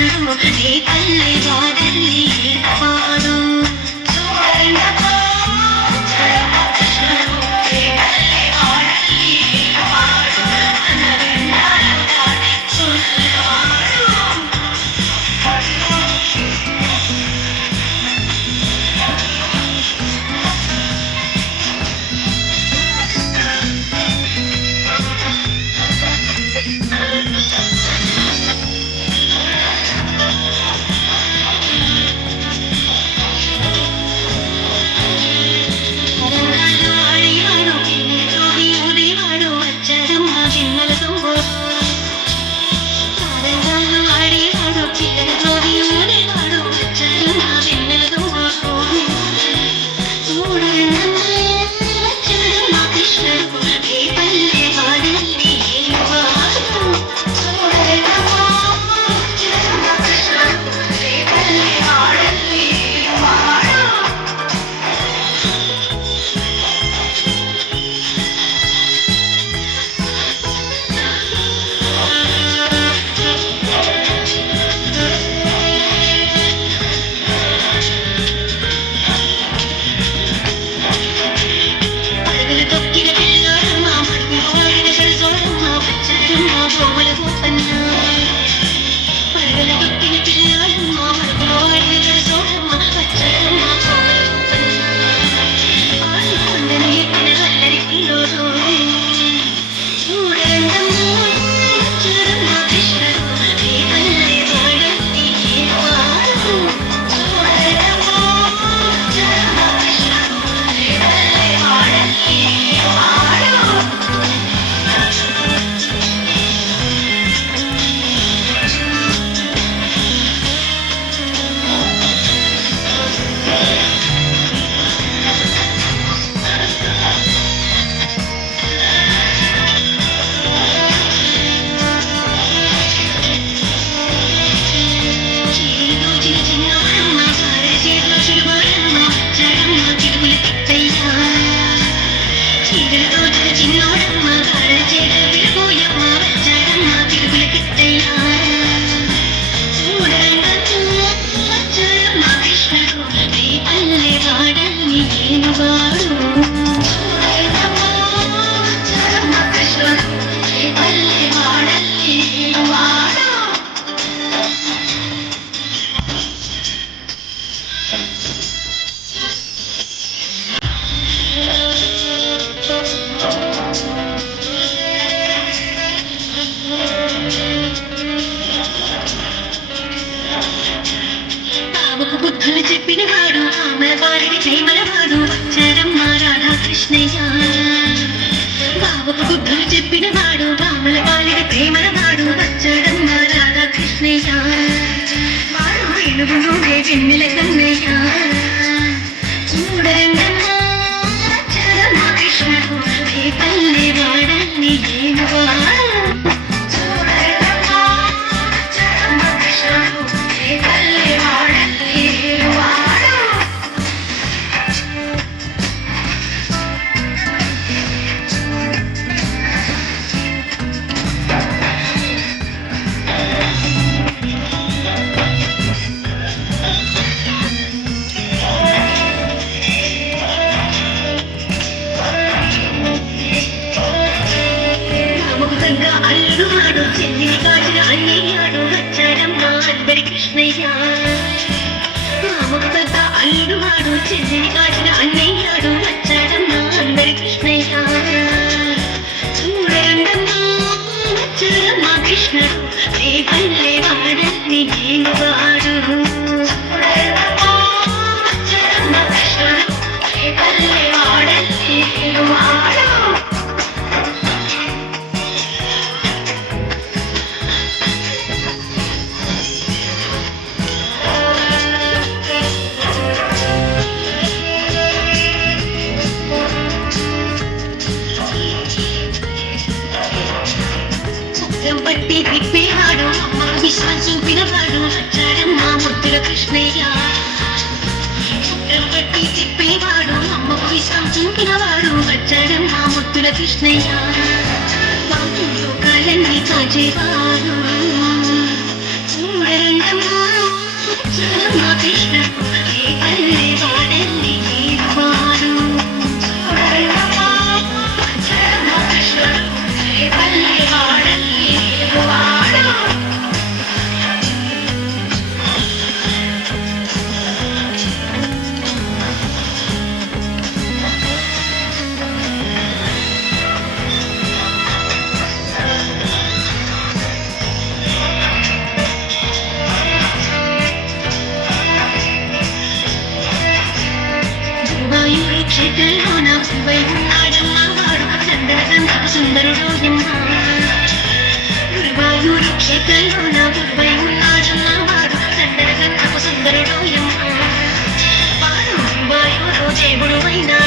కృష్ణుడు నీ పల్లె వాడల్లి పాడు బుద్ధులు చెప్పిన వాడు అమరవారికి ప్రేమలవాడు వచ్చారమ్మ రాధాకృష్ణయ్య బాబుకు బుద్ధులు చెప్పిన వాడు అమరవారికి ప్రేమలవాడు వచ్చారమ్మ రాధాకృష్ణయ్య వాడు ఏనుగును వెన్నెల కన్నయ్య చూడరంగమ్మ వచ్చారమ్మ కృష్ణుడు ఏ పల్లె వాడల్ని ఏనువాడు అల్లువాడు చెల్లి కాచిన అన్నయ్యాడు వచ్చాడమ్మ అందరి కృష్ణయ్య రాముకు పెద్ద అల్లువాడు చెల్లిని కాచిన అన్నయ్యాడు వచ్చాడమ్మ అందరి కృష్ణయ్య చూడండమ్మ వచ్చాడమ్మ కృష్ణుడు ఏ పల్లె వాడల్ని ఏనువాడు వచ్చాడమ్మ కృష్ణుడు ఏ పల్లె వాడల్ని ఏనువాడు పట్టి తిప్పేవాడు అమ్మ విశ్వం చూపినవాడు వచ్చాడమ్మ ముద్దుల కృష్ణయ్య పట్టి తిప్పేవాడు అమ్మకు విశ్వం చూపినవాడు వచ్చాడమ్మ ముద్దుల కృష్ణయ్య లోకాలన్నీ కాచేవాడు చూడండి రామకృష్ణ ఏ పల్లె వాడెల్లి వాడు రామకృష్ణ ఏ పల్లె వాడెల్లి వాడు గురువాయూరు క్షేత్రంలోన శివై ఉన్నాడమ్మ వాడు చంద్రగంధ సుందరుడు గురువాయూరు క్షేత్రంలోన గురువై ఉన్నాడమ్మ వాడు చంద్రగంధ సుందరుడు వాడు గురువాయూరు దేవుడు అయినా